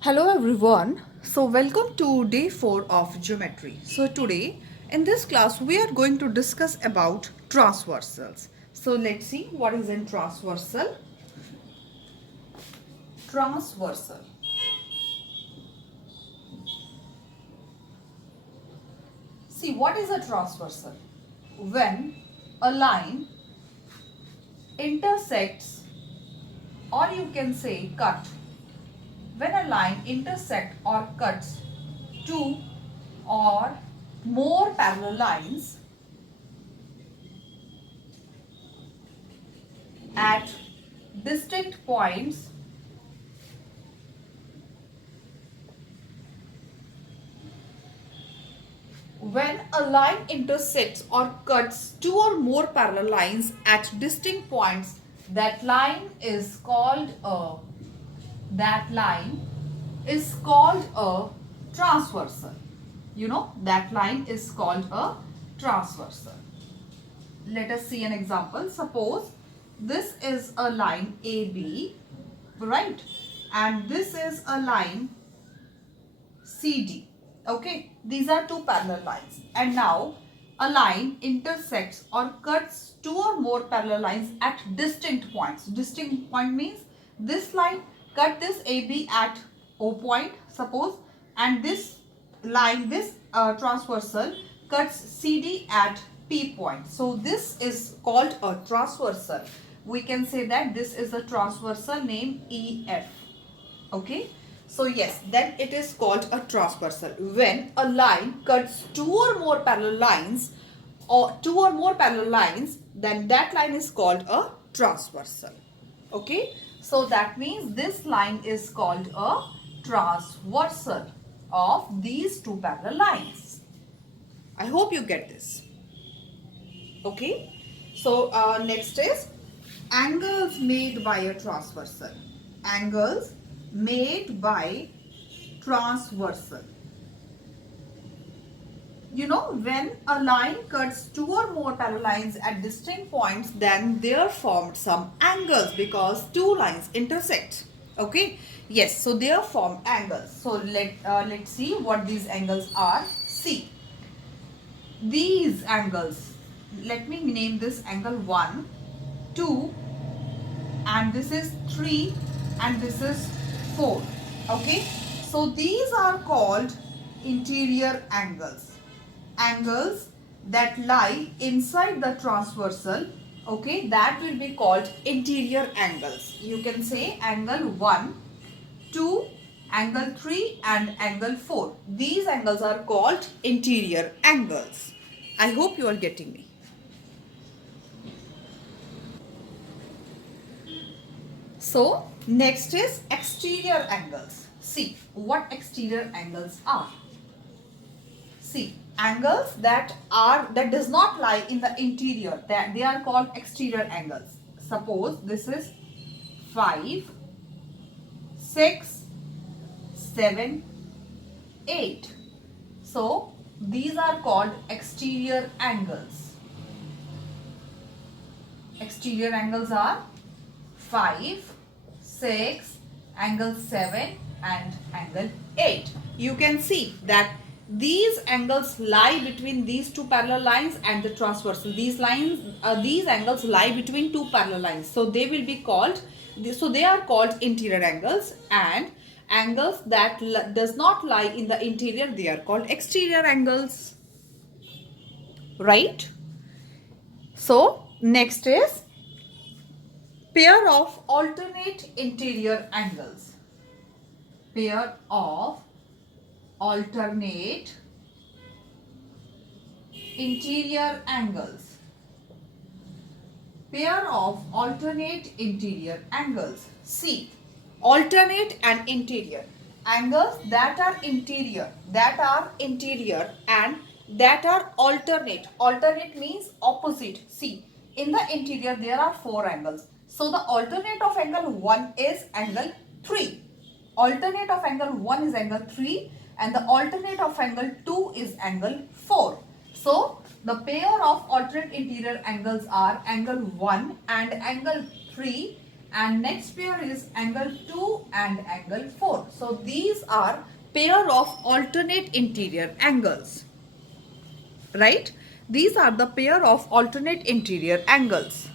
Hello everyone. So welcome to day 4 of geometry. So today in this class we are going to discuss about transversals. So let's see what is in transversal. Transversal. See what is a transversal? When a line intersects, or you can say cut. When a line intersects or cuts two or more parallel lines at distinct points, when a line intersects or cuts two or more parallel lines at distinct points, that line is called a transversal. That line is called a transversal. Let us see an example. Suppose this is a line AB, right? And this is a line CD. Okay, these are two parallel lines. And now a line intersects or cuts two or more parallel lines at distinct points. Distinct point means this line cut this AB at O point, suppose, and this line, this transversal cuts CD at P point. So this is called a transversal. We can say that this is a transversal named EF. Okay. So yes, then it is called a transversal. When a line cuts two or more parallel lines, then that line is called a transversal. Okay. So that means this line is called a transversal of these two parallel lines. I hope you get this. Okay. So next is angles made by a transversal. Angles made by transversal. When a line cuts two or more parallel lines at distinct points, then they are formed some angles because two lines intersect. Okay. Yes. So they are formed angles. So let's see what these angles are. See these angles. Let me name this angle 1, 2, and this is 3, and this is 4. Okay. So these are called interior angles. Angles that lie inside the transversal. Okay. That will be called interior angles. You can say angle 1, 2, angle 3 and angle 4. These angles are called interior angles. I hope you are getting me. So next is exterior angles. See what exterior angles are. See angles that does not lie in the interior, that they are called exterior angles. Suppose this is 5, 6, 7, 8. So these are called exterior angles. Exterior angles are 5, 6, angle 7 and angle 8. You can see that these angles lie between these two parallel lines and the transversal. These angles lie between two parallel lines. So they will be called, they are called interior angles, and angles that does not lie in the interior, they are called exterior angles. Right? So next is pair of alternate interior angles. Pair of alternate interior angles. Pair of alternate interior angles. See, alternate and interior. Angles that are interior and that are alternate. Alternate means opposite. See, in the interior there are 4 angles. So the alternate of angle 1 is angle 3. Alternate of angle 1 is angle 3 and the alternate of angle 2 is angle 4. So the pair of alternate interior angles are angle 1 and angle 3 and next pair is angle 2 and angle 4. So these are pair of alternate interior angles, right? These are the pair of alternate interior angles.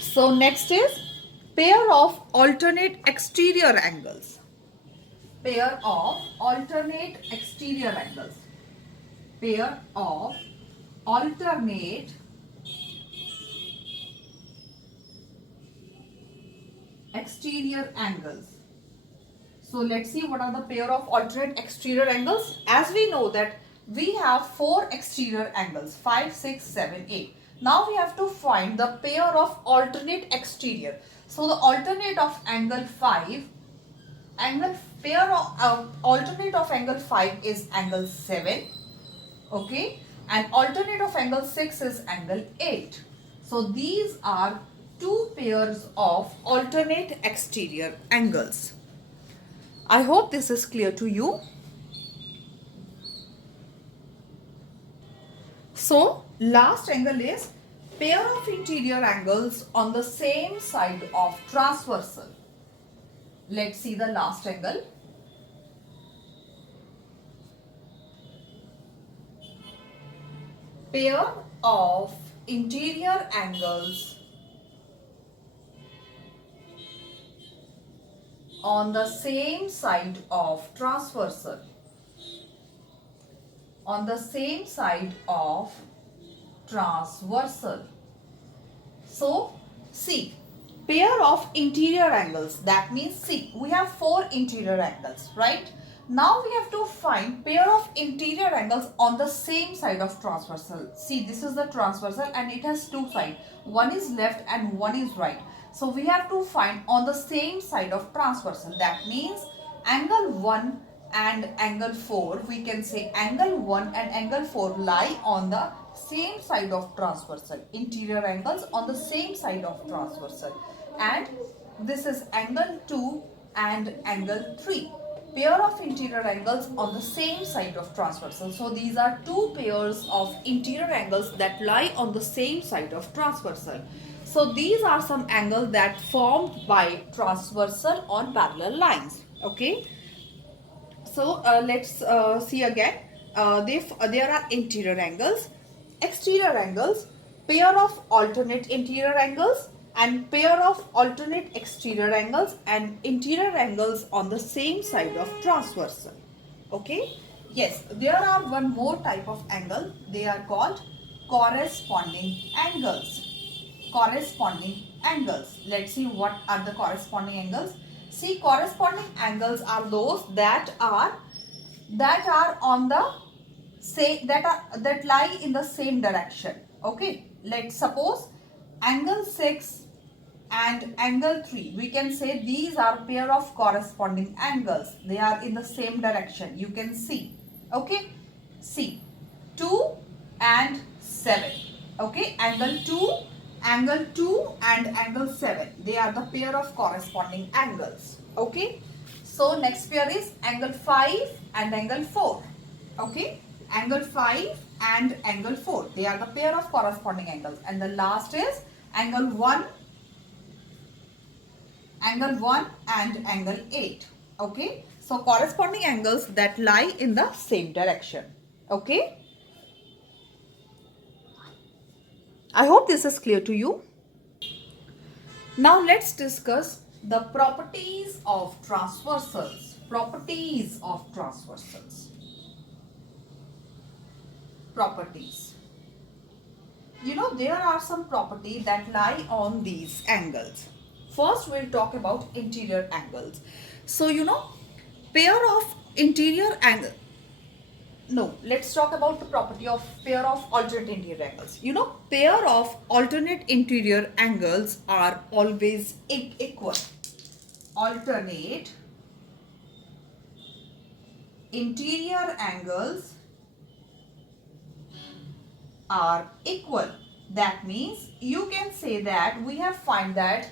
So next is pair of alternate exterior angles. Pair of alternate exterior angles. Pair of alternate exterior angles. So let's see what are the pair of alternate exterior angles. As we know that we have 4 exterior angles, 5, 6, 7, 8. Now we have to find the pair of alternate exterior. So the alternate of angle 5, pair of alternate of angle 5 is angle 7. Okay, and alternate of angle 6 is angle 8. So these are two pairs of alternate exterior angles. I hope this is clear to you. So last angle is pair of interior angles on the same side of transversal. Let's see the last angle. Pair of interior angles on the same side of transversal. On the same side of transversal. So, see, pair of interior angles, that means see, we have 4 interior angles, right? Now we have to find pair of interior angles on the same side of transversal. See, this is the transversal and it has 2 sides. One is left and one is right. So we have to find on the same side of transversal. That means angle 1 and angle 4. We can say angle 1 and angle 4 lie on the same side of transversal. Interior angles on the same side of transversal. And this is angle 2 and angle 3. Pair of interior angles on the same side of transversal. So these are two pairs of interior angles that lie on the same side of transversal. So these are some angles that formed by transversal on parallel lines. Okay. So let's see again. There are interior angles, exterior angles, pair of alternate interior angles, and pair of alternate exterior angles and interior angles on the same side of transversal. Okay. Yes, there are one more type of angle. They are called corresponding angles. Corresponding angles. Let's see what are the corresponding angles. See, corresponding angles are those that are on the that lie in the same direction. Okay, let's suppose angle 6 and angle 3. We can say these are pair of corresponding angles. They are in the same direction. You can see. Okay, see 2 and 7. Okay, angle 2 and angle 7. They are the pair of corresponding angles. Okay. So next pair is angle 5 and angle 4. Okay. Angle 5 and angle 4. They are the pair of corresponding angles. And the last is angle 1 and angle 8. Okay. So corresponding angles that lie in the same direction. Okay. I hope this is clear to you. Now let's discuss the properties of transversals. Properties of transversals. Properties. You know, there are some properties that lie on these angles. First, we'll talk about interior angles. So, you know, pair of interior angle. No, let's talk about the property of pair of alternate interior angles. You know, pair of alternate interior angles are always equal. Alternate interior angles are equal. That means you can say that we have find that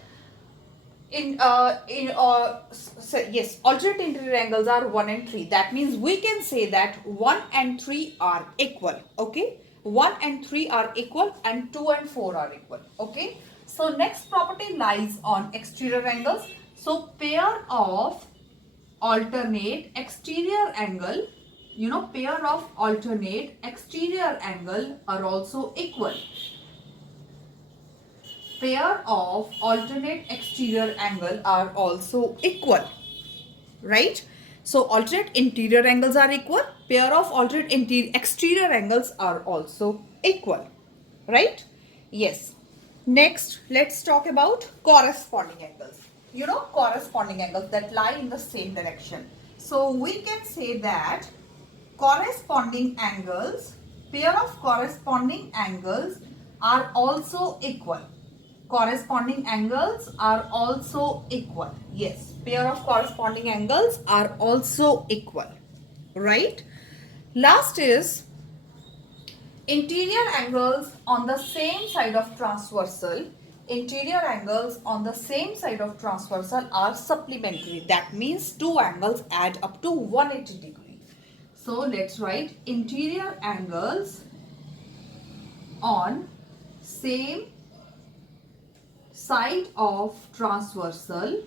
yes, alternate interior angles are 1 and 3. That means we can say that 1 and 3 are equal. Okay, 1 and 3 are equal and 2 and 4 are equal. Okay, So next property lies on exterior angles. So pair of alternate exterior angle, pair of alternate exterior angle are also equal. Pair of alternate exterior angle are also equal, right? So alternate interior angles are equal, pair of alternate exterior angles are also equal, right? Yes. Next, let's talk about corresponding angles. Corresponding angles that lie in the same direction. So we can say that corresponding angles, pair of corresponding angles are also equal. Corresponding angles are also equal. Yes, pair of corresponding angles are also equal, right? Last is interior angles on the same side of transversal. Interior angles on the same side of transversal are supplementary. That means two angles add up to 180 degree. So let's write interior angles on same side of transversal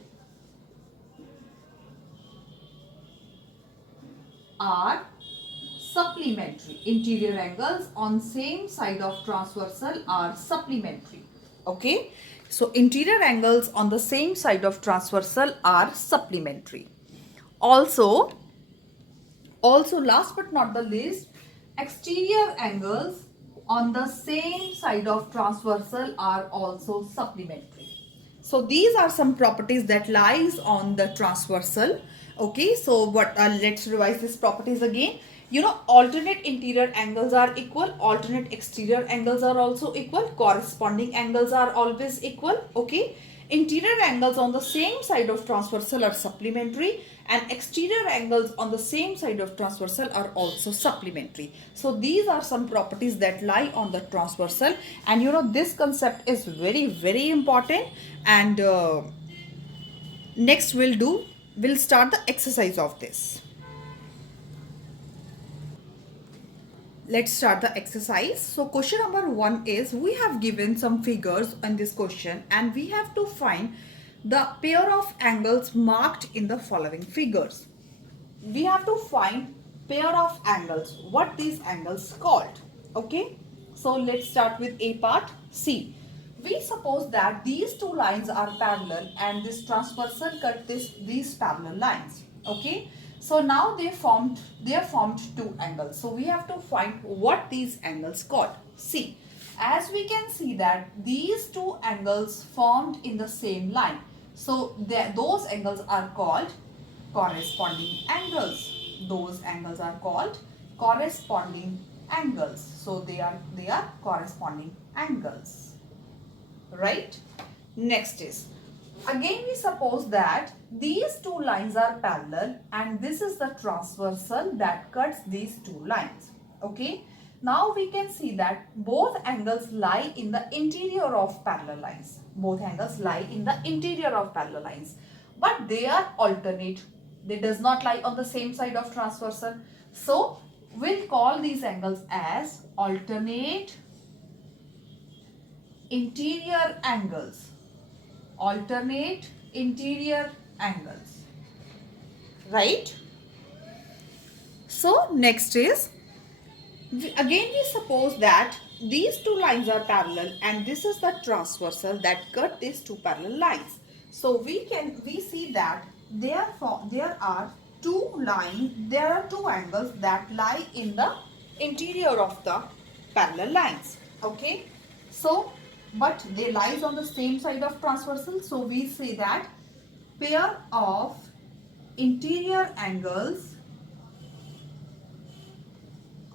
are supplementary. Interior angles on same side of transversal are supplementary. Okay. So interior angles on the same side of transversal are supplementary. Also last but not the least, exterior angles on the same side of transversal are also supplementary. So these are some properties that lies on the transversal. Okay, so let's revise these properties again. Alternate interior angles are equal, alternate exterior angles are also equal, corresponding angles are always equal. Okay, interior angles on the same side of transversal are supplementary, and exterior angles on the same side of transversal are also supplementary. So these are some properties that lie on the transversal, and this concept is very, very important. And next we'll start the exercise of this. Let's start the exercise. So question number 1 is, we have given some figures in this question and we have to find the pair of angles marked in the following figures. We have to find pair of angles, what these angles called. Okay, so let's start with A part. See, we suppose that these two lines are parallel and this transversal cut these parallel lines. Okay, so now they are formed two angles. So we have to find what these angles called. See, as we can see that these two angles formed in the same line. So those angles are called corresponding angles. Those angles are called corresponding angles. So they are corresponding angles. Right? Next is, again we suppose that these two lines are parallel and this is the transversal that cuts these two lines. Okay. Now we can see that both angles lie in the interior of parallel lines. Both angles lie in the interior of parallel lines. But they are alternate. They does not lie on the same side of transversal. So we'll call these angles as alternate interior angles. Alternate interior angles. Right? So next is, again we suppose that these two lines are parallel and this is the transversal that cut these two parallel lines. So we see that there are two angles that lie in the interior of the parallel lines. Okay, so but they lies on the same side of transversal. So we say that pair of interior angles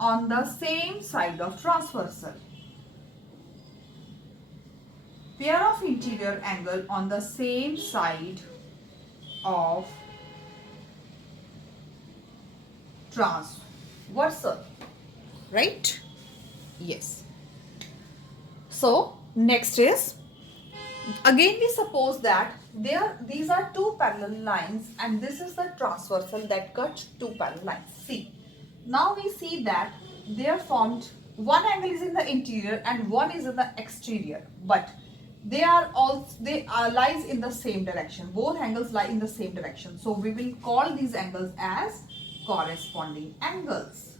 on the same side of transversal. Pair of interior angle on the same side of transversal. Right? Yes. So next is, again we suppose that these are two parallel lines and this is the transversal that cuts two parallel lines. See, now we see that they are formed, one angle is in the interior and one is in the exterior, but they are lies in the same direction. Both angles lie in the same direction. So we will call these angles as corresponding angles.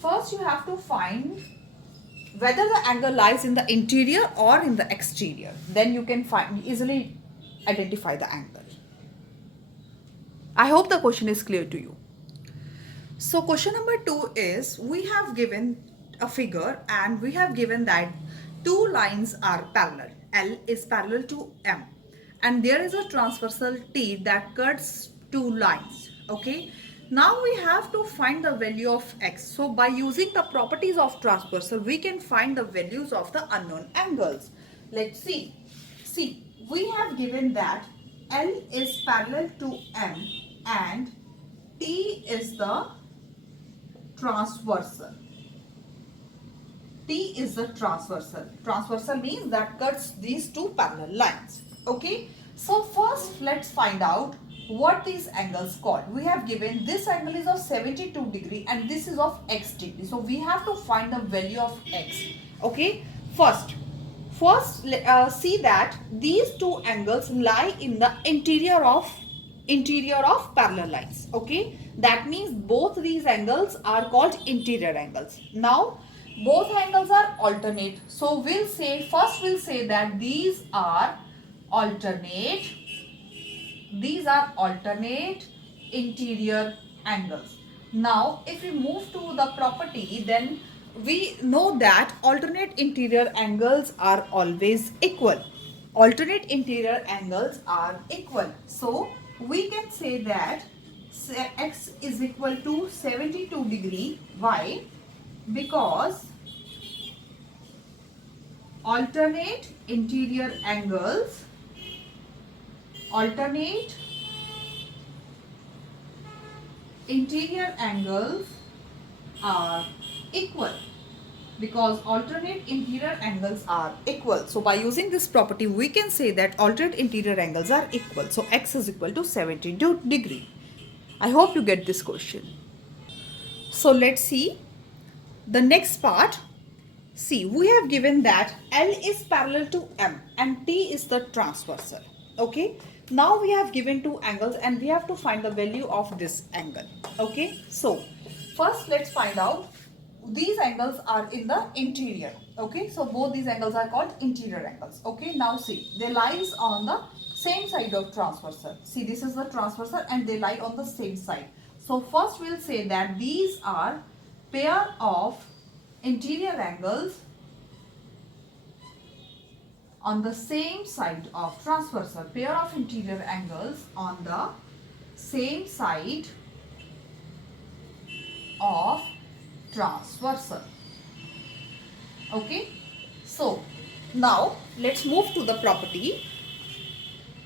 First you have to find whether the angle lies in the interior or in the exterior. Then you can easily identify the angle. I hope the question is clear to you. So question number 2 is, we have given a figure and we have given that two lines are parallel. L is parallel to M and there is a transversal T that cuts two lines. Okay. Now we have to find the value of X. So by using the properties of transversal, we can find the values of the unknown angles. Let's see. See, we have given that L is parallel to M and T is the transversal. T is the transversal. Transversal means that cuts these two parallel lines. Okay. So first let's find out what these angles called. We have given this angle is of 72 degree and this is of X degree. So we have to find the value of X. Okay. First see that these two angles lie in the interior of parallel lines. Okay. That means both these angles are called interior angles. Now both angles are alternate. So we'll say that these are alternate interior angles. Now if we move to the property, then we know that alternate interior angles are always equal. Alternate interior angles are equal. So we can say that X is equal to 72 degree. Why? Because alternate interior angles are equal. Because alternate interior angles are equal. So by using this property, we can say that alternate interior angles are equal. So X is equal to 72 degree. I hope you get this question. So let's see the next part. See, we have given that L is parallel to M and T is the transversal. Okay. Now we have given two angles and we have to find the value of this angle. Okay. So first let's find out, these angles are in the interior. Okay. So both these angles are called interior angles. Okay. Now see, they lies on the same side of transversal. See, this is the transversal and they lie on the same side. So first we'll say that these are pair of interior angles on the same side of transversal. Pair of interior angles on the same side of transversal. Okay. So now let's move to the property.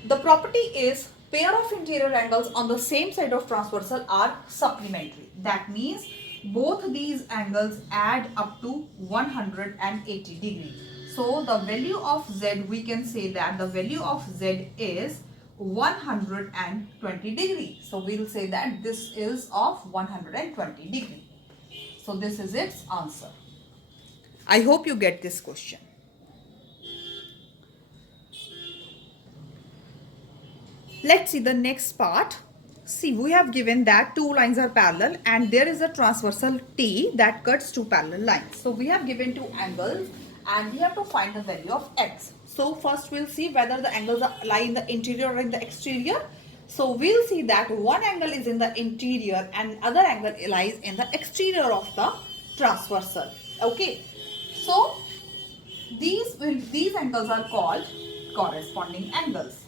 The property is pair of interior angles on the same side of transversal are supplementary. That means both these angles add up to 180 degree. So the value of Z, we can say that the value of Z is 120 degree. So we will say that this is of 120 degree. So this is its answer. I hope you get this question. Let's see the next part. See, we have given that two lines are parallel and there is a transversal T that cuts two parallel lines. So we have given two angles and we have to find the value of X. So first we'll see whether the angles lie in the interior or in the exterior. So we'll see that one angle is in the interior and other angle lies in the exterior of the transversal. Okay. So these angles are called corresponding angles.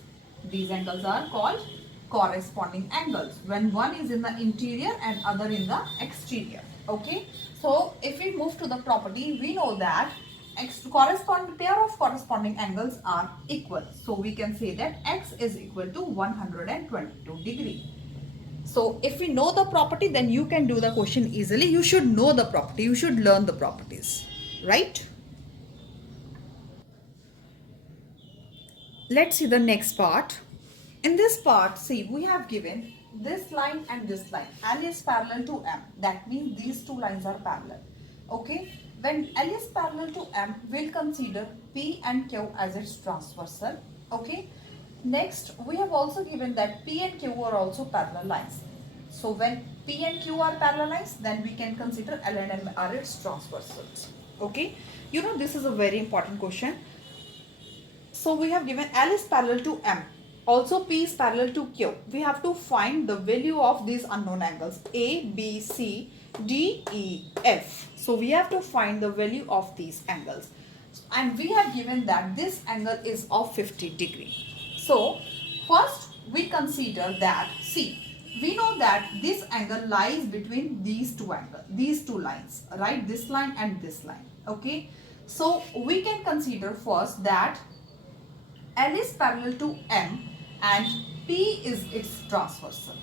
These angles are called corresponding angles when one is in the interior and other in the exterior. Okay. So if we move to the property, we know that pair of corresponding angles are equal. So we can say that X is equal to 122 degree. So if we know the property, then you can do the question easily. You should know the property. You should learn the properties, right? Let's see the next part. In this part, see, we have given this line and this line. L is parallel to M. That means these two lines are parallel. Okay. When L is parallel to M, we'll consider P and Q as its transversal. Okay. Next, we have also given that P and Q are also parallel lines. So when P and Q are parallel lines, then we can consider L and M are its transversals. Okay. You know, this is a very important question. So we have given L is parallel to M. Also P is parallel to Q. We have to find the value of these unknown angles A, B, C, D, E, F. So we have to find the value of these angles. And we have given that this angle is of 50 degree. So first we consider that, see, we know that this angle lies between these two lines, right? This line and this line. Okay. So we can consider first that L is parallel to M and P is its transversal.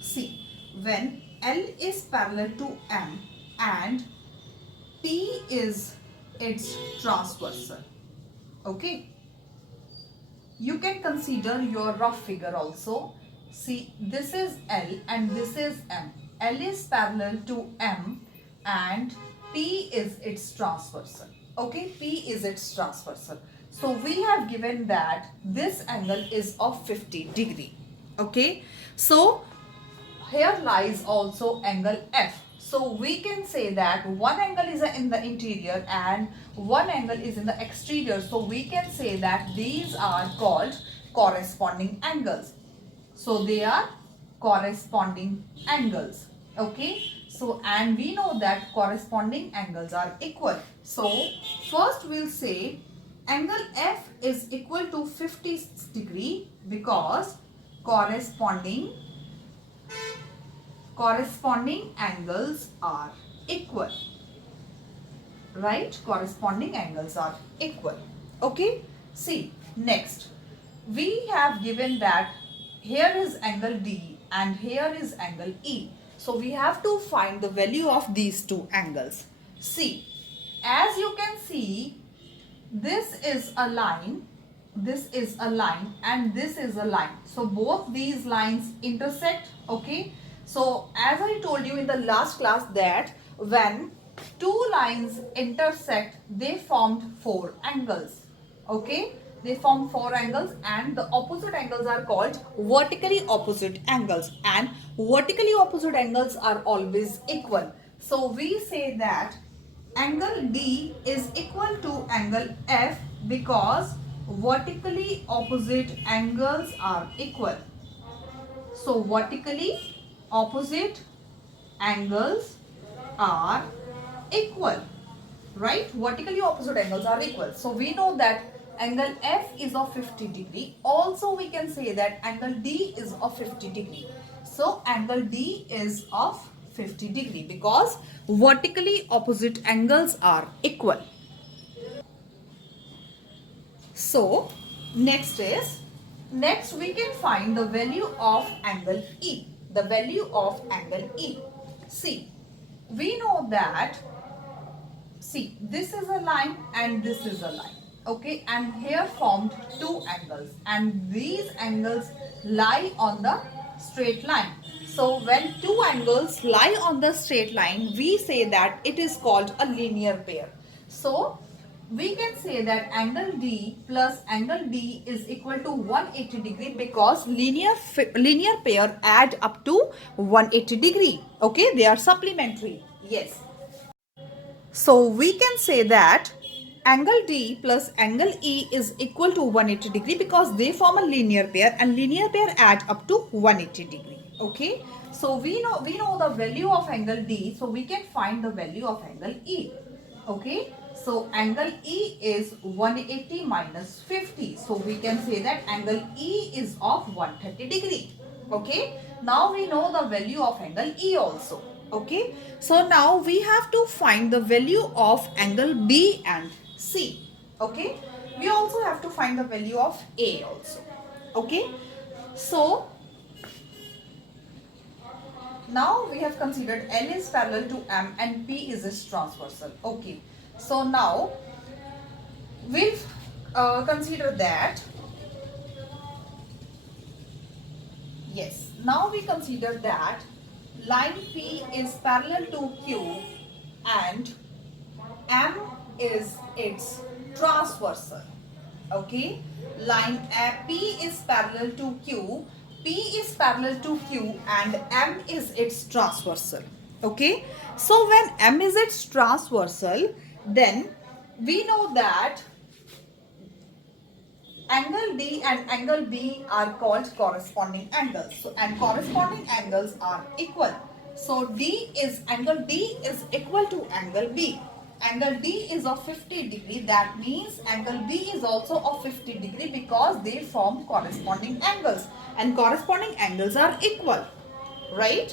See, when L is parallel to M and P is its transversal, okay, you can consider your rough figure also. See, this is L and this is M. L is parallel to M and P is its transversal. Okay, P is its transversal. So we have given that this angle is of 50 degree. Okay, so here lies also angle F. So we can say that one angle is in the interior and one angle is in the exterior. So we can say that these are called corresponding angles. So they are corresponding angles. Okay. So and we know that corresponding angles are equal. So first we'll say angle F is equal to 50 degree because corresponding angles are equal, right? Corresponding angles are equal. Okay. See, next we have given that here is angle D and here is angle E. So we have to find the value of these two angles. See, as you can see, this is a line, this is a line and this is a line. So both these lines intersect. Okay. So as I told you in the last class that when two lines intersect, they formed four angles. Okay. They form four angles and the opposite angles are called vertically opposite angles, and vertically opposite angles are always equal. So we say that angle D is equal to angle F because vertically opposite angles are equal. So vertically opposite angles are equal, right? Vertically opposite angles are equal. So we know that angle F is of 50 degree. Also we can say that angle D is of 50 degree. So angle D is of 50 degree because vertically opposite angles are equal. So next we can find the value of angle E. The value of angle E. See, we know that, see, this is a line and this is a line. Okay, and here formed two angles and these angles lie on the straight line. So when two angles lie on the straight line, we say that it is called a linear pair. So we can say that angle D plus angle D is equal to 180 degree because linear pair add up to 180 degree. Okay, they are supplementary. Yes. So we can say that angle D plus angle E is equal to 180 degree because they form a linear pair and linear pair add up to 180 degree. Okay. So we know the value of angle D, so we can find the value of angle E. Okay. So angle E is 180 minus 50. So we can say that angle E is of 130 degree. Okay. Now we know the value of angle E also. Okay. So now we have to find the value of angle B and C. Okay. We also have to find the value of A also. Okay. So now we have considered L is parallel to M and P is its transversal. Okay. So now we'll consider that. Yes. Now we consider that line P is parallel to Q and M is its transversal. Okay, line P is parallel to Q, P is parallel to Q, and M is its transversal. Okay, so when M is its transversal, then we know that angle D and angle B are called corresponding angles. So, and corresponding angles are equal. So angle D is equal to angle B. Angle D is of 50 degree. That means angle B is also of 50 degree because they form corresponding angles. And corresponding angles are equal. Right?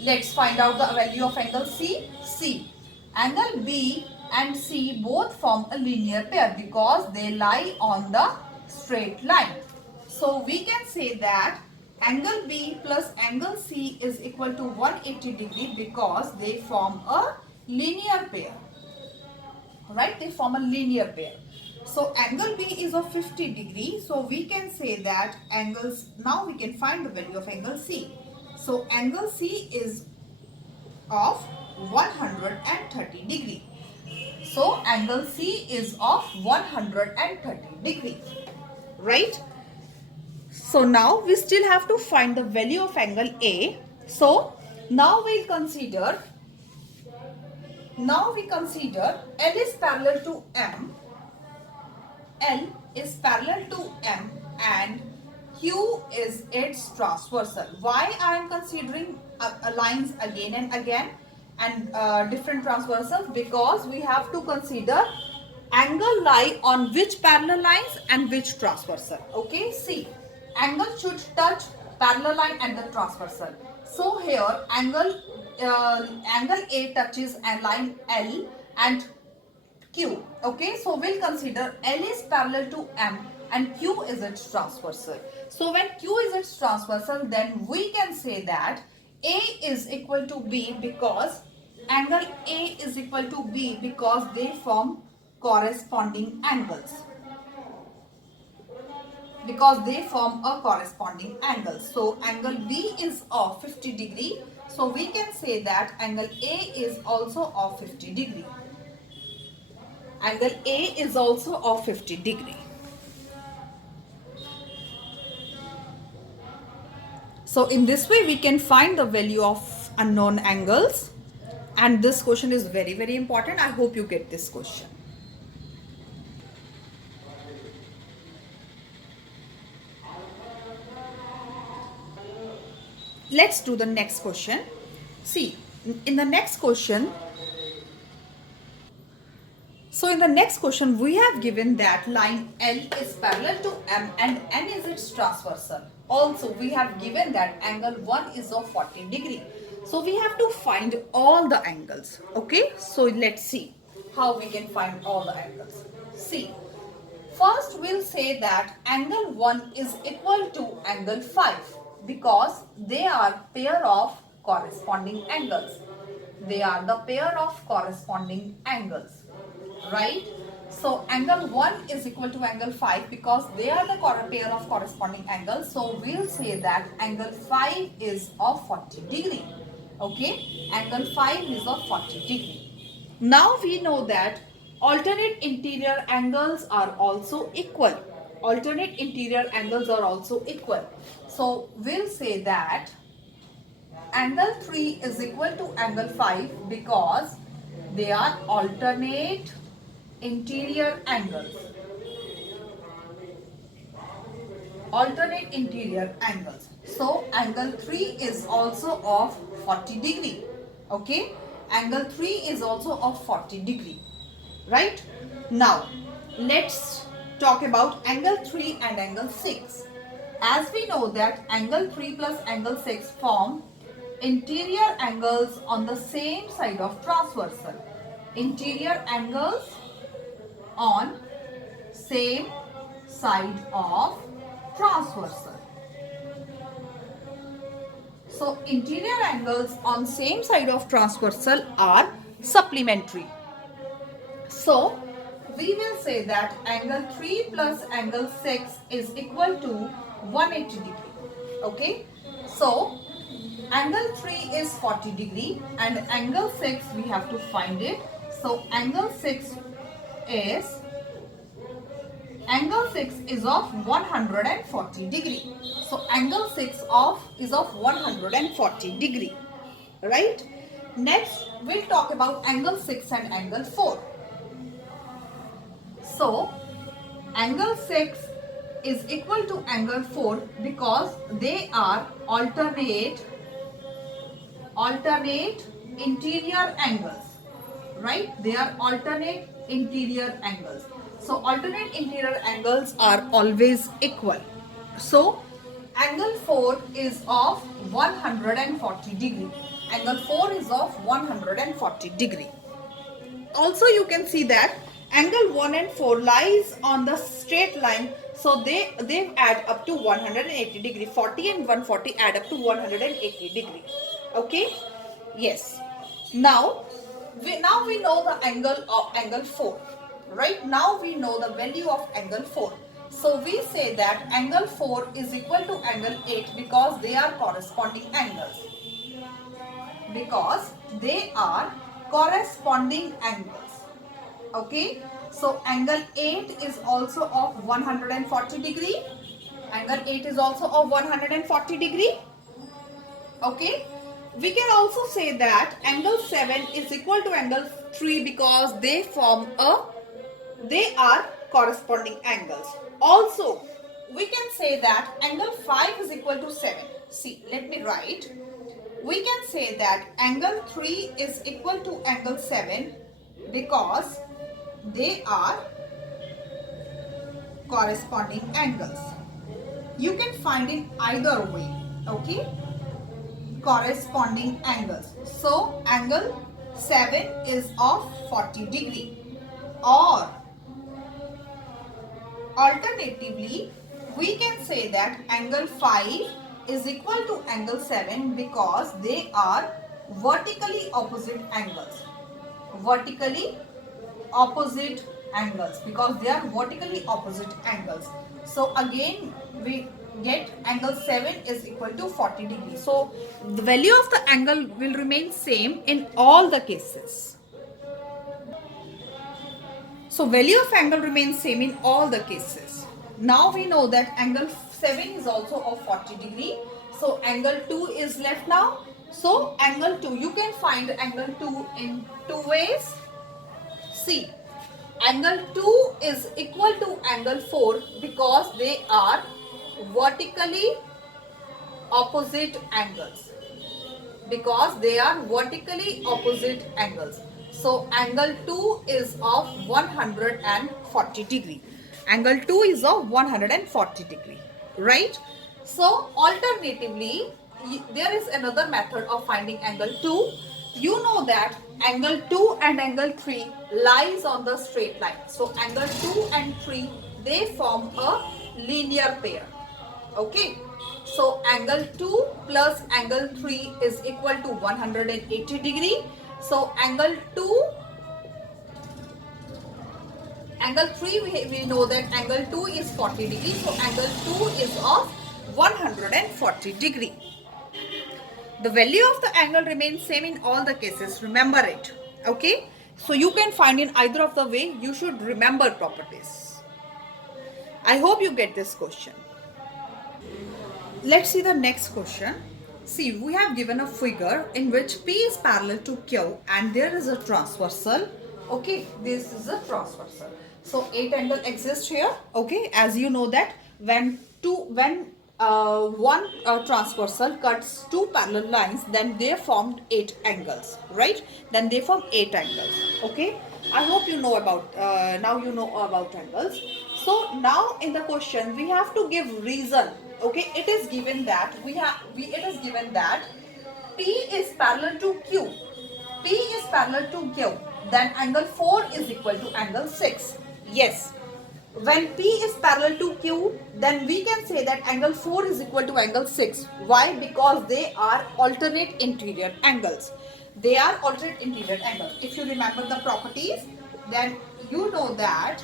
Let's find out the value of angle C. C. Angle B and C both form a linear pair because they lie on the straight line. So we can say that angle B plus angle C is equal to 180 degree because they form a linear pair. Right? They form a linear pair. So angle B is of 50 degree. So we can say that now we can find the value of angle C. So angle C is of 130 degree. So angle C is of 130 degree. Right? So now we still have to find the value of angle A. So now we consider L is parallel to M. L is parallel to M and Q is its transversal. Why I am considering lines again and again and different transversals? Because we have to consider angle lie on which parallel lines and which transversal. Okay, see, angle should touch parallel line and the transversal. So here angle A touches a line L and Q. Okay, so we'll consider L is parallel to M and Q is its transversal. So when Q is its transversal, then we can say that A is equal to B because angle A is equal to B because they form corresponding angles. Because they form a corresponding angle. So angle B is of 50 degree. So we can say that angle A is also of 50 degree. Angle A is also of 50 degree. So in this way we can find the value of unknown angles, and this question is very, very important. I hope you get this question. Let's do the next question. See, in the next question, we have given that line L is parallel to M and N is its transversal. Also, we have given that angle 1 is of 40 degree. So we have to find all the angles. Okay, so let's see how we can find all the angles. See, first we'll say that angle 1 is equal to angle 5 because they are pair of corresponding angles. They are the pair of corresponding angles. Right? So angle 1 is equal to angle 5 because they are the pair of corresponding angles. So we'll say that angle 5 is of 40 degree. Okay? Angle 5 is of 40 degree. Now we know that alternate interior angles are also equal. Alternate interior angles are also equal. So we'll say that angle 3 is equal to angle 5 because they are alternate interior angles. Alternate interior angles. So angle 3 is also of 40 degree. Okay? Angle 3 is also of 40 degree. Right? Now, let's talk about angle 3 and angle 6. As we know that angle 3 plus angle 6 form interior angles on the same side of transversal. Interior angles on same side of transversal. So interior angles on same side of transversal are supplementary. So we will say that angle 3 plus angle 6 is equal to 180 degree. Okay. So angle 3 is 40 degree and angle 6 we have to find it So angle 6 is of 140 degree. So angle 6 is of 140 degree, right? Next we'll talk about angle 6 and angle 4. So angle 6 is equal to angle 4 because they are alternate interior angles, right? They are alternate interior angles. So alternate interior angles are always equal. So angle 4 is of 140 degree. Angle 4 is of 140 degree. Also you can see that angle 1 and 4 lies on the straight line, so they add up to 180 degree. 40 and 140 add up to 180 degree. Okay, yes. Now we know the angle of angle 4, right? Now we know the value of angle 4. So we say that angle 4 is equal to angle 8 because they are corresponding angles. Because they are corresponding angles. Okay, so angle 8 is also of 140 degree. Angle 8 is also of 140 degree. Okay, we can also say that angle 7 is equal to angle 3 because they are corresponding angles. Also we can say that angle 5 is equal to 7. See, let me write. We can say that angle 3 is equal to angle 7 because they are corresponding angles. You can find it either way, okay? Corresponding angles. So angle 7 is of 40 degree, or alternatively we can say that angle 5 is equal to angle 7 because they are vertically opposite angles. Vertically opposite angles, because they are vertically opposite angles. So again we get angle 7 is equal to 40 degrees. So the value of the angle will remain same in all the cases. So value of angle remains same in all the cases. Now we know that angle 7 is also of 40 degree. So angle 2 is left now. So angle 2, you can find angle 2 in two ways. See, angle 2 is equal to angle 4 because they are vertically opposite angles. Because they are vertically opposite angles. So angle 2 is of 140 degree. Angle 2 is of 140 degree, right? So alternatively, there is another method of finding angle 2. You know that angle 2 and angle 3 lies on the straight line. So angle 2 and 3, they form a linear pair. Okay. So angle 2 plus angle 3 is equal to 180 degree. So angle 3 we know that angle 2 is 40 degree. So angle 2 is of 140 degree. The value of the angle remains same in all the cases. Remember it. Okay. So you can find in either of the way. You should remember properties. I hope you get this question. Let's see the next question. See, we have given a figure in which P is parallel to Q and there is a transversal. Okay, this is a transversal. So 8 angle exists here. Okay, as you know that when one transversal cuts two parallel lines, then they formed 8 angles, right? Then they form 8 angles. Okay, I hope you know about now you know about angles. So now in the question we have to give reason. Okay, it is given that it is given that P is parallel to Q. P is parallel to Q. Then angle 4 is equal to angle 6. Yes. When P is parallel to Q, then we can say that angle 4 is equal to angle 6. Why? Because they are alternate interior angles. They are alternate interior angles. If you remember the properties, then you know that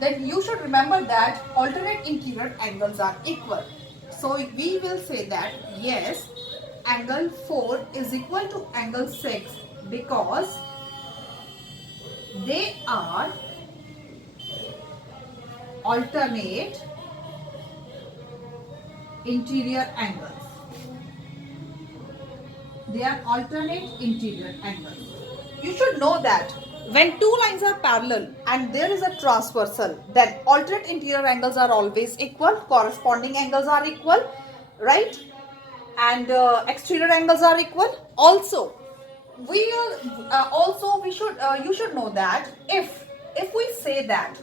then you should remember that alternate interior angles are equal. So we will say that yes, angle 4 is equal to angle 6 because they are alternate interior angles. They are alternate interior angles. You should know that when two lines are parallel and there is a transversal, then alternate interior angles are always equal, corresponding angles are equal, right? And exterior angles are equal. Also, you should know that if we say that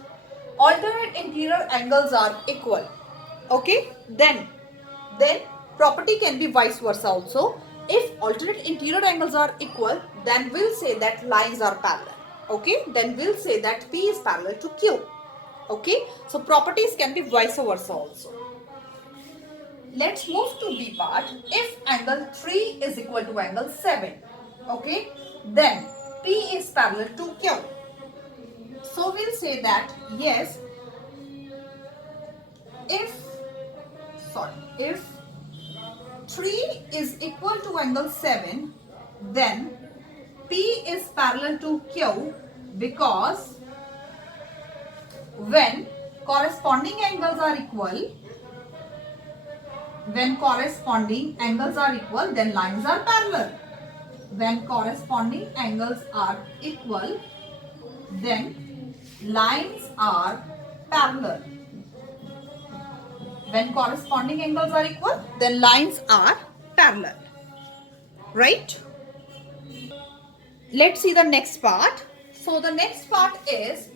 alternate interior angles are equal, okay, then property can be vice versa also. If alternate interior angles are equal, then we'll say that lines are parallel. Okay, then we'll say that P is parallel to Q. Okay, so properties can be vice versa also. Let's move to B part. If angle 3 is equal to angle 7, okay, then P is parallel to Q. So we'll say that yes, if 3 is equal to angle 7, then P is parallel to Q because when corresponding angles are equal, then lines are parallel. When corresponding angles are equal, then lines are parallel. When corresponding angles are equal, then lines are parallel. Right? Let's see the next part. So the next part is,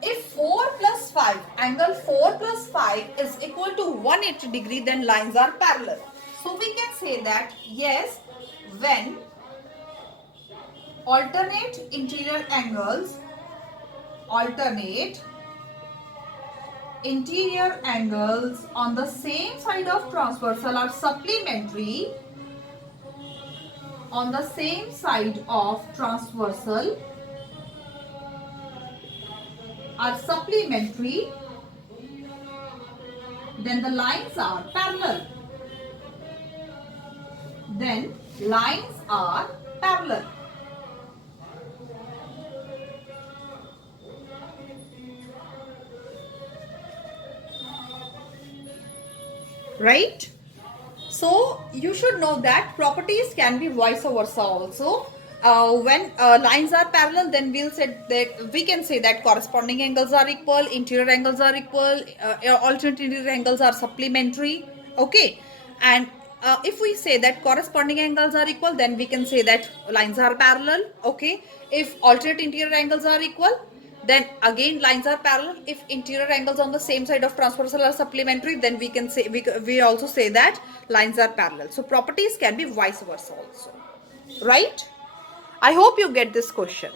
if 4 plus 5, angle 4 plus 5 is equal to 180 degree, then lines are parallel. So we can say that yes, when alternate interior angles on the same side of transversal are supplementary, then the lines are parallel. Right? So you should know that properties can be vice versa also. When lines are parallel, then we can say that corresponding angles are equal, interior angles are equal, alternate interior angles are supplementary. Okay, and if we say that corresponding angles are equal, then we can say that lines are parallel. Okay, if alternate interior angles are equal, then again lines are parallel. If interior angles on the same side of transversal are supplementary, then we can say we also say that lines are parallel. So properties can be vice versa also. Right? I hope you get this question.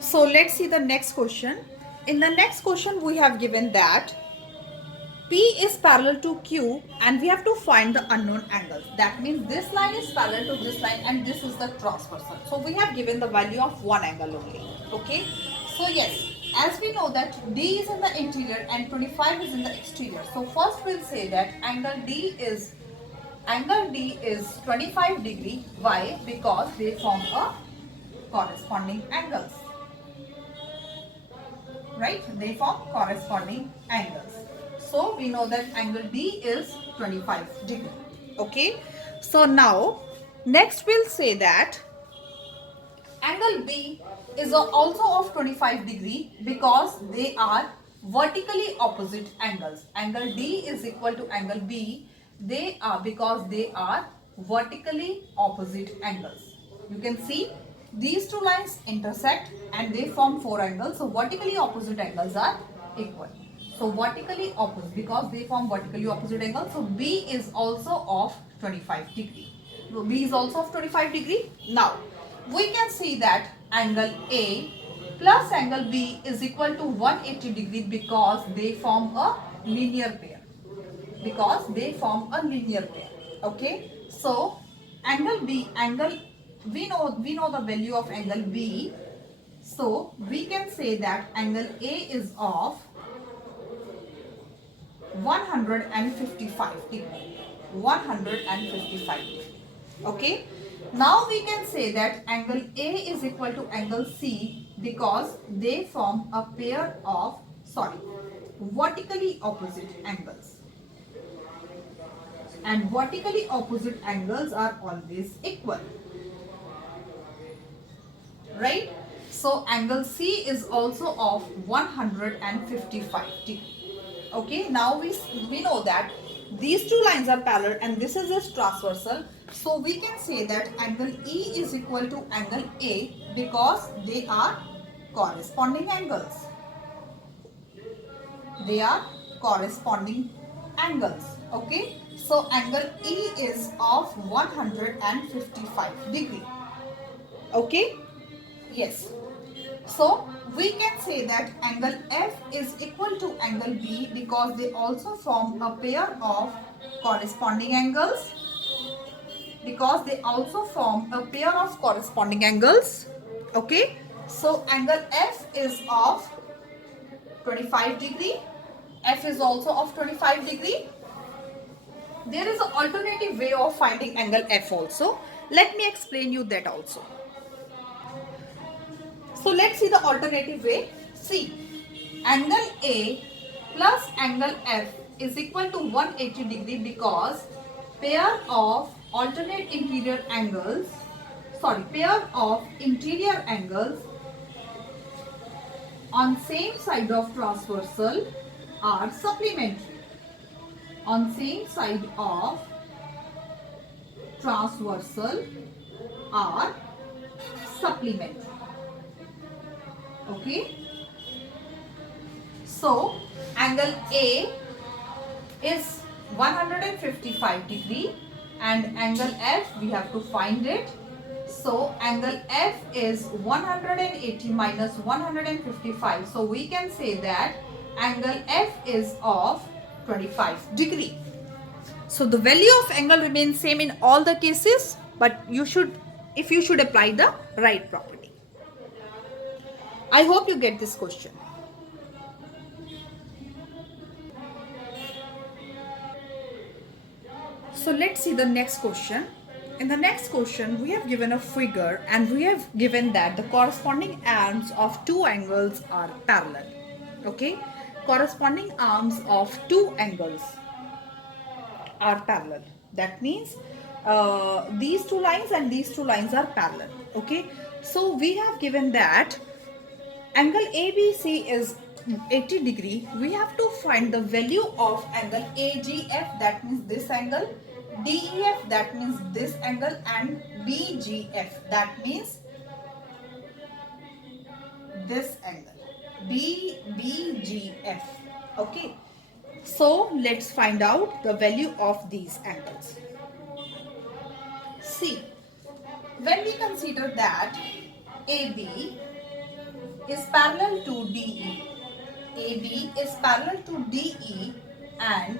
So let's see the next question. In the next question, we have given that P is parallel to Q and we have to find the unknown angles. That means this line is parallel to this line and this is the transversal. So we have given the value of one angle only. Okay. So yes, as we know that D is in the interior and 25 is in the exterior. So first we'll say that angle D is 25 degree. Why? Because they form a corresponding angles. Right? They form corresponding angles. So we know that angle D is 25 degree. Okay. So now next we'll say that angle B is also of 25 degree because they are vertically opposite angles. Angle D is equal to angle B. They are because they are vertically opposite angles. You can see these two lines intersect and they form four angles. So vertically opposite angles are equal. So vertically opposite because they form vertically opposite angles. So B is also of 25 degree. So B is also of 25 degree. Now we can see that angle A plus angle B is equal to 180 degree because they form a linear pair. Okay. So angle B, we know the value of angle B. So we can say that angle A is of 155 degree. Okay. Now we can say that angle A is equal to angle C because they form a pair of, vertically opposite angles. And vertically opposite angles are always equal. Right? So angle C is also of 155 degree. Okay, now we know that these two lines are parallel and this is a transversal. So we can say that angle E is equal to angle A because they are corresponding angles. They are corresponding angles. Okay, so angle E is of 155 degree. Okay, yes. So we can say that angle F is equal to angle B because they also form a pair of corresponding angles. Okay. So angle F is of 25 degree. F is also of 25 degree. There is an alternative way of finding angle F also. Let me explain you that also. So let's see the alternative way. See, angle A plus angle F is equal to 180 degree because pair of interior angles on same side of transversal are supplementary. On same side of transversal are supplementary. Okay. So angle A is 155 degree and angle F we have to find it. So angle F is 180 minus 155. So we can say that angle F is of 25 degree. So the value of angle remains same in all the cases, but you should apply the right property. I hope you get this question. So let's see the next question. In the next question, we have given a figure and we have given that the corresponding arms of two angles are parallel. Okay, corresponding arms of two angles are parallel. That means these two lines and these two lines are parallel. Okay, so we have given that angle ABC is 80 degree. We have to find the value of angle AGF, that means this angle, DEF, that means this angle, and BGF, that means this angle, BGF. Okay, so let's find out the value of these angles. See, when we consider that AB is parallel to DE, AB is parallel to DE and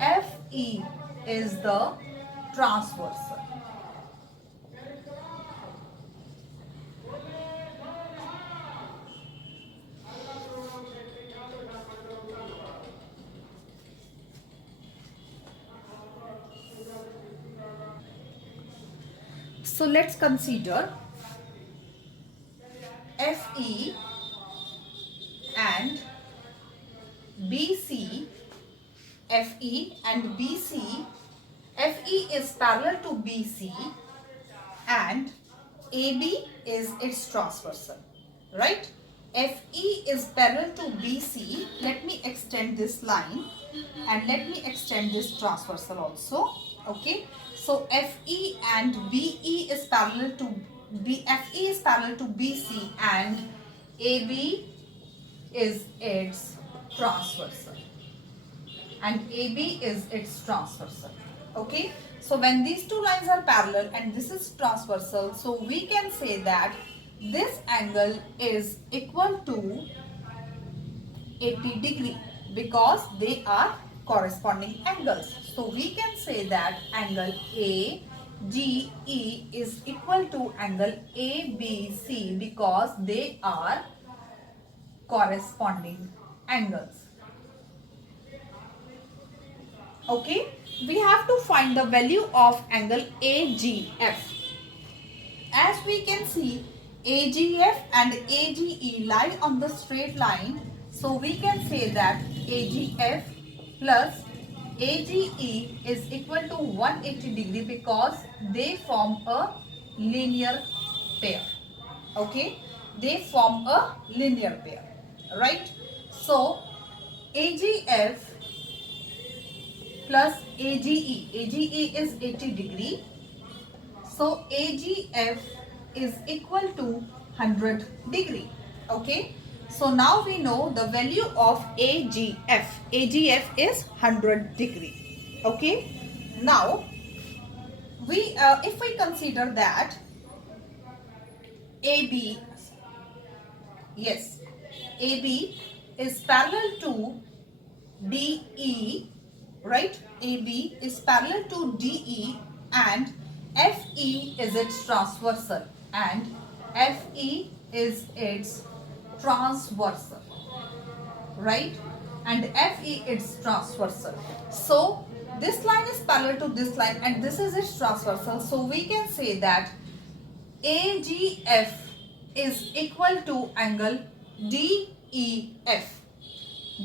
FE is the transversal. So let's consider FE and BC. FE and BC. FE is parallel to BC and AB is its transversal, right? FE is parallel to BC. Let me extend this line and let me extend this transversal also. Okay, so FE and BE is parallel to FE is parallel to BC and AB is its transversal. And AB is its transversal. Okay, so when these two lines are parallel and this is transversal, so we can say that this angle is equal to 80 degree because they are corresponding angles. So we can say that angle AGE is equal to angle ABC because they are corresponding angles. Okay, we have to find the value of angle AGF. As we can see, AGF and AGE lie on the straight line. So we can say that AGF plus AGE is equal to 180 degree because they form a linear pair. Okay, they form a linear pair, right? So AGF plus AGE is 80 degree. So AGF is equal to 100 degree. Okay. So now we know the value of AGF. AGF is 100 degree. Okay. Now if we consider that AB, yes, AB is parallel to DE, right? AB is parallel to DE and FE is its transversal and FE is its transversal, right? And FE its transversal. So this line is parallel to this line and this is its transversal. So we can say that AGF is equal to angle DEF.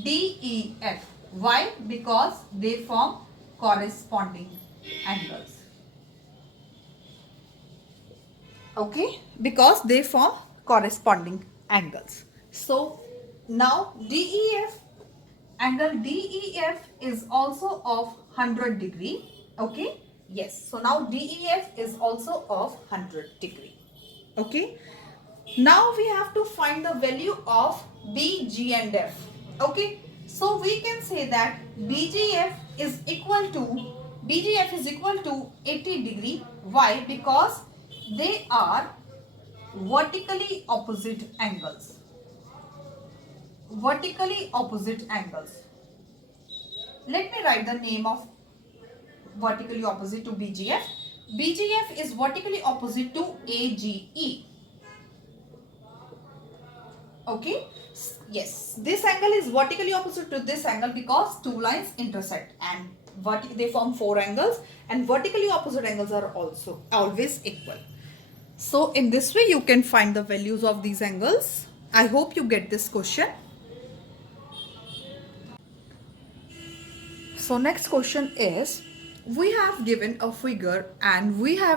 DEF. Why? Because they form corresponding angles. Okay, because they form corresponding angles. So now angle DEF is also of 100 degree. Okay, yes. So now DEF is also of 100 degree. Okay. Now we have to find the value of BG and F. Okay. So we can say that BGF is equal to 80 degree. Why? Because they are vertically opposite angles. Vertically opposite angles. Let me write the name of vertically opposite to BGF. BGF is vertically opposite to AGE. Okay. Yes, this angle is vertically opposite to this angle because two lines intersect and they form four angles and vertically opposite angles are also always equal. So in this way you can find the values of these angles. I hope you get this question. So next question is, we have given a figure and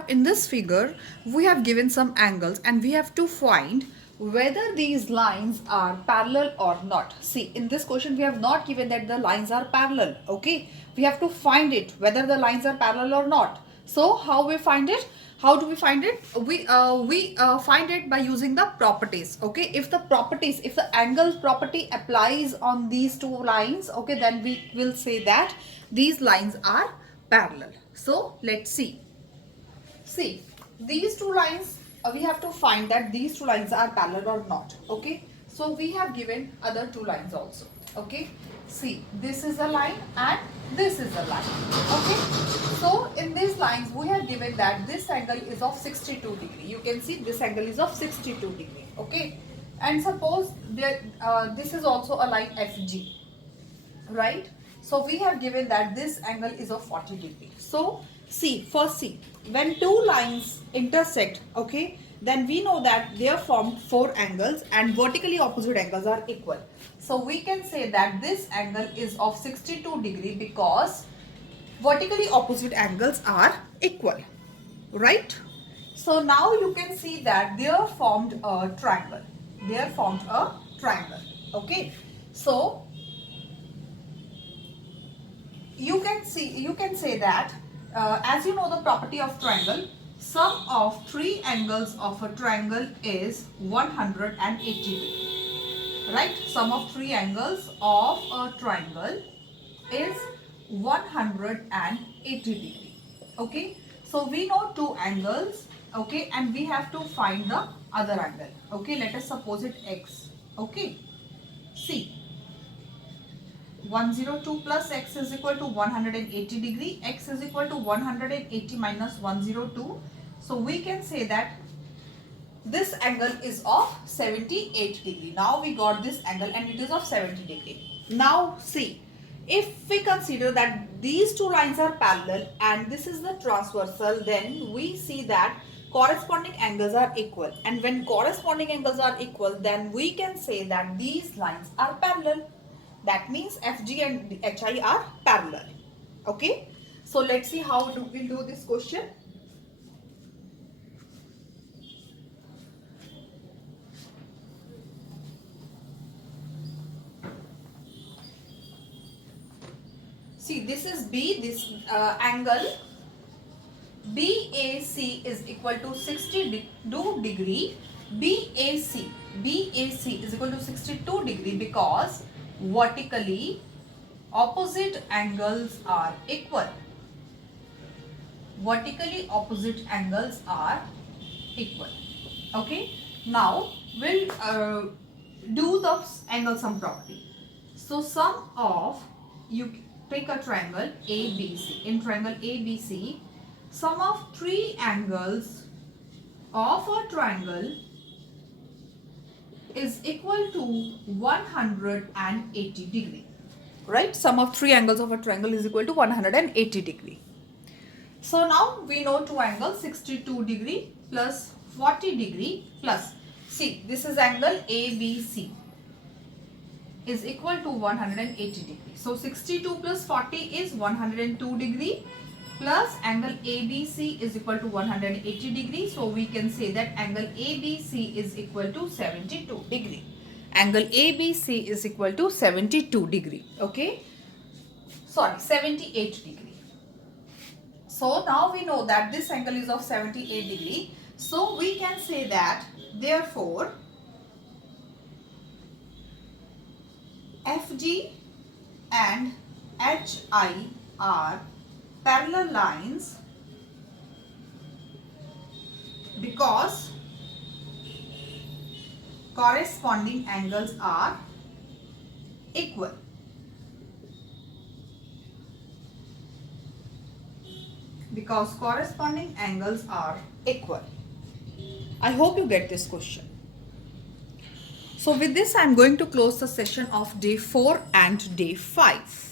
in this figure we have given some angles and we have to find whether these lines are parallel or not. See, in this question we have not given that the lines are parallel. Okay, we have to find it whether the lines are parallel or not. So how we find it? How do we find it? We find it by using the properties. Okay, if the angle property applies on these two lines, okay, then we will say that these lines are parallel. So let's see. See, these two lines, we have to find that these two lines are parallel or not. Okay, so we have given other two lines also. Okay, see, this is a line and this is a line. Okay, so in these lines we have given that this angle is of 62 degree. You can see this angle is of 62 degree. Okay, and suppose this is also a line FG, right? So we have given that this angle is of 40 degree. So see, when two lines intersect, okay, then we know that they are formed four angles and vertically opposite angles are equal. So we can say that this angle is of 62 degree because vertically opposite angles are equal, right? So now you can see that they are formed a triangle. Okay, so you can say that as you know the property of triangle, sum of three angles of a triangle is 180 degree, right? Sum of three angles of a triangle is 180 degree. Okay, so we know two angles, okay, and we have to find the other angle. Okay, let us suppose it x. Okay, see, 102 plus x is equal to 180 degree. X is equal to 180 minus 102. So we can say that this angle is of 78 degree. Now we got this angle and it is of 70 degree. Now see, If we consider that these two lines are parallel and this is the transversal, then we see that corresponding angles are equal. And when corresponding angles are equal, then we can say that these lines are parallel. That means FG and HI are parallel. Okay. So let's see how we'll do this question. See, this is B, this angle BAC is equal to 62 degree. BAC is equal to 62 degree because vertically opposite angles are equal. Vertically opposite angles are equal. Okay. Now we'll do the angle sum property. So sum of, you take a triangle ABC. In triangle ABC, sum of three angles of a triangle is equal to 180 degree. Right? Sum of three angles of a triangle is equal to 180 degree. So now we know two angles, 62 degree plus 40 degree plus, see, this is angle ABC is equal to 180 degree. So 62 plus 40 is 102 degree plus angle ABC is equal to 180 degree. So we can say that angle ABC is equal to 72 degree. Angle ABC is equal to 72 degree. Okay. Sorry, 78 degree. So now we know that this angle is of 78 degree. So we can say that therefore FG and HI are parallel lines because corresponding angles are equal. Because corresponding angles are equal. I hope you get this question. So with this, I am going to close the session of day 4 and day 5.